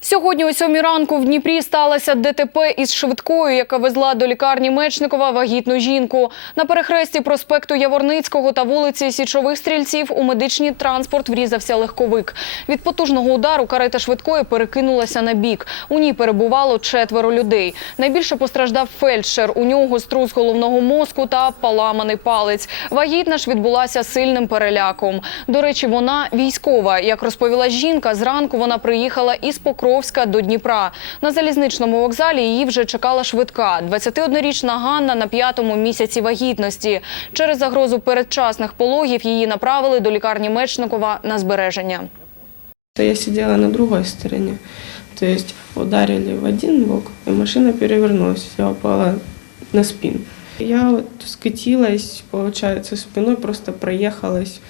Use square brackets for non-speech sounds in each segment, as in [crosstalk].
Сьогодні о сьомій ранку в Дніпрі сталося ДТП із швидкою, яка везла до лікарні Мечникова вагітну жінку. На перехресті проспекту Яворницького та вулиці Січових стрільців у медичний транспорт врізався легковик. Від потужного удару карета швидкої перекинулася на бік. У ній перебувало четверо людей. Найбільше постраждав фельдшер. У нього струс головного мозку та поламаний палець. Вагітна ж відбулася сильним переляком. До речі, вона військова. Як розповіла жінка, зранку вона приїхала із Покровська до Дніпра. На залізничному вокзалі її вже чекала швидка. 21-річна Ганна на п'ятому місяці вагітності. Через загрозу передчасних пологів її направили до лікарні Мечникова на збереження. Я сидела на другой стороне. То есть ударили в один бок, и машина перевернулась. Я на спину. Я вот скатилась, получается, спиной просто проехалась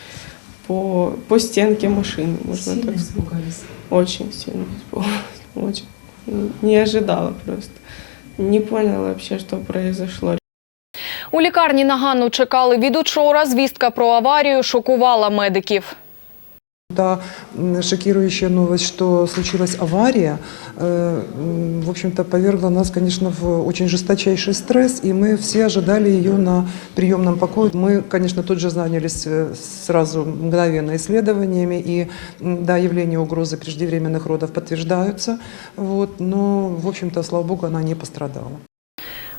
по, по стенке машины, можно Сильно так сказать. испугались. Очень сильно испугалась. [laughs] Очень. Не ожидала просто. Не поняла вообще, что произошло. У лікарні на Ганну чекали від учора. Звістка про аварію шокувала медиків. Та м, шокирующая новость, что случилась авария, э, м, в общем-то, повергла нас, конечно, в очень жесточайший стресс, и мы все ожидали ее на приемном покое. Мы, конечно, тут же занялись э, сразу мгновенно исследованиями, и, м, да, явления угрозы преждевременных родов подтверждаются, вот, но, в общем-то, слава богу, она не пострадала.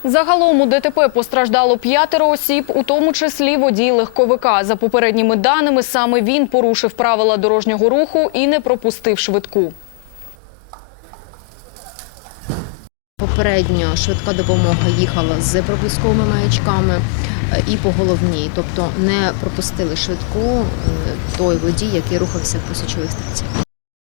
Загалом у ДТП постраждало п'ятеро осіб, у тому числі водій легковика. За попередніми даними, саме він порушив правила дорожнього руху і не пропустив швидку. Попередньо швидка допомога їхала з проблисковими маячками е, і по головній, тобто не пропустили швидку е, той водій, який рухався по січових стрільцях.